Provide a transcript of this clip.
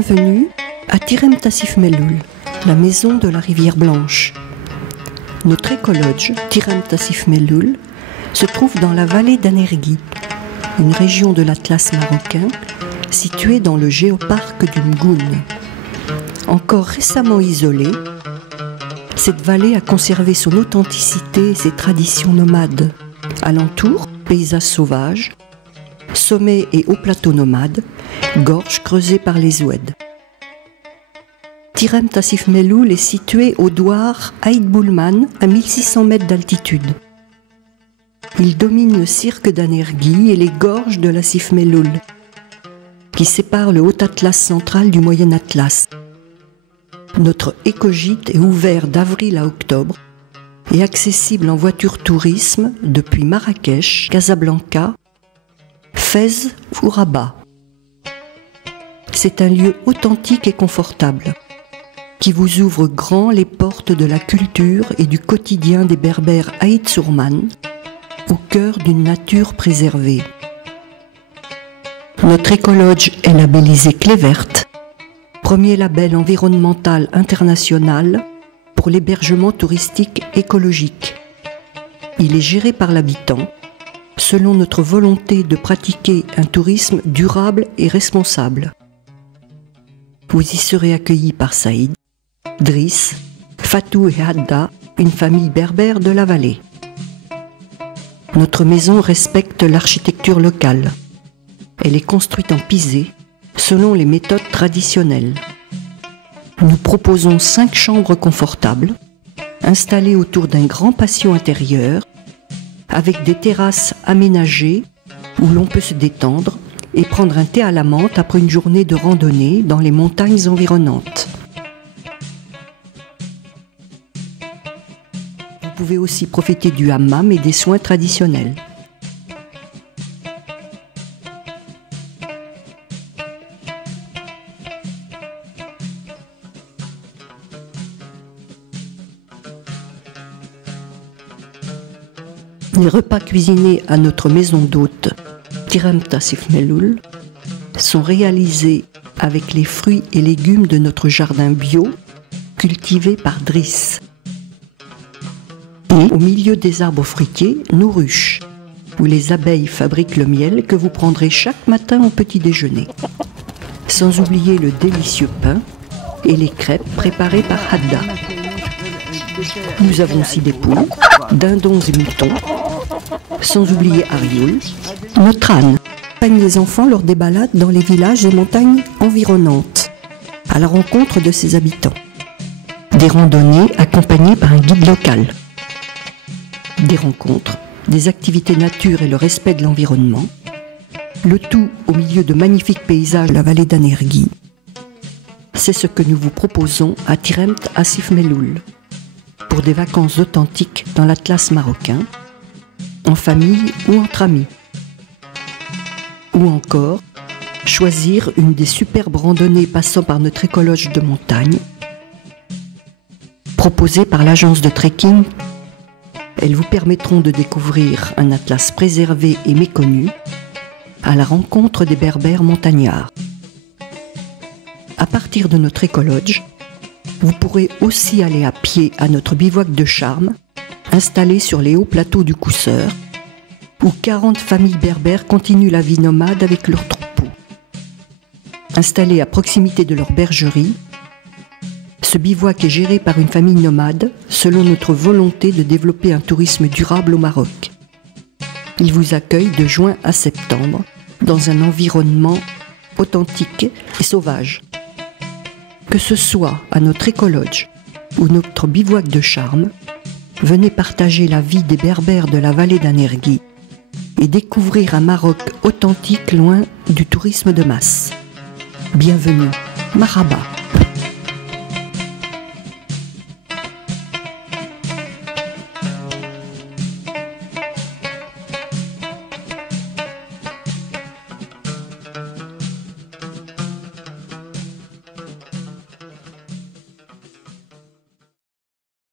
Bienvenue à Tirem Tassif Melloul, la maison de la rivière Blanche. Notre écologe, Tirem Tassif Melloul, se trouve dans la vallée d'Anergui, une région de l'Atlas marocain située dans le géoparc du Mgoun. Encore récemment isolée, cette vallée a conservé son authenticité et ses traditions nomades. Alentour, paysages sauvages, sommets et hauts plateaux nomades, gorges creusées par les oueds. Tirem Tassif Melloul est situé au douar Aïd Boulman, à 1600 mètres d'altitude. Il domine le cirque d'Anergui et les gorges de la Sif Melloul, qui séparent le Haut Atlas central du Moyen Atlas. Notre écogîte est ouvert d'avril à octobre et accessible en voiture tourisme depuis Marrakech, Casablanca, Fès ou Rabat. C'est un lieu authentique et confortable qui vous ouvre grand les portes de la culture et du quotidien des Berbères Aïd Sourman, au cœur d'une nature préservée. Notre écologe est labellisé Clé Verte, premier label environnemental international pour l'hébergement touristique écologique. Il est géré par l'habitant, selon notre volonté de pratiquer un tourisme durable et responsable. Vous y serez accueillis par Saïd, Driss, Fatou et Hadda, une famille berbère de la vallée. Notre maison respecte l'architecture locale. Elle est construite en pisé, selon les méthodes traditionnelles. Nous proposons 5 chambres confortables, installées autour d'un grand patio intérieur, avec des terrasses aménagées où l'on peut se détendre et prendre un thé à la menthe après une journée de randonnée dans les montagnes environnantes. Vous pouvez aussi profiter du hammam et des soins traditionnels. Les repas cuisinés à notre maison d'hôte, Tirem Tassif Melloul, sont réalisés avec les fruits et légumes de notre jardin bio, cultivé par Driss. Et au milieu des arbres fruitiers, nos ruches, où les abeilles fabriquent le miel que vous prendrez chaque matin au petit déjeuner. Sans oublier le délicieux pain et les crêpes préparées par Hadda. Nous avons aussi des poules, dindons et moutons, sans oublier Arioul, notre âne, accompagne les enfants lors des balades dans les villages et montagnes environnantes, à la rencontre de ses habitants. Des randonnées accompagnées par un guide local. Des rencontres, des activités nature et le respect de l'environnement, le tout au milieu de magnifiques paysages de la vallée d'Anergui. C'est ce que nous vous proposons à Tirem Tassif Melloul, pour des vacances authentiques dans l'Atlas marocain, en famille ou entre amis. Ou encore, choisir une des superbes randonnées passant par notre écologe de montagne, proposée par l'agence de trekking. Elles vous permettront de découvrir un atlas préservé et méconnu à la rencontre des berbères montagnards. À partir de notre écologe, vous pourrez aussi aller à pied à notre bivouac de charme, installé sur les hauts plateaux du Cousseur, où 40 familles berbères continuent la vie nomade avec leurs troupeaux. Installé à proximité de leur bergerie, ce bivouac est géré par une famille nomade selon notre volonté de développer un tourisme durable au Maroc. Il vous accueille de juin à septembre dans un environnement authentique et sauvage. Que ce soit à notre écologe ou notre bivouac de charme, venez partager la vie des berbères de la vallée d'Anergui et découvrir un Maroc authentique loin du tourisme de masse. Bienvenue, Marhaba.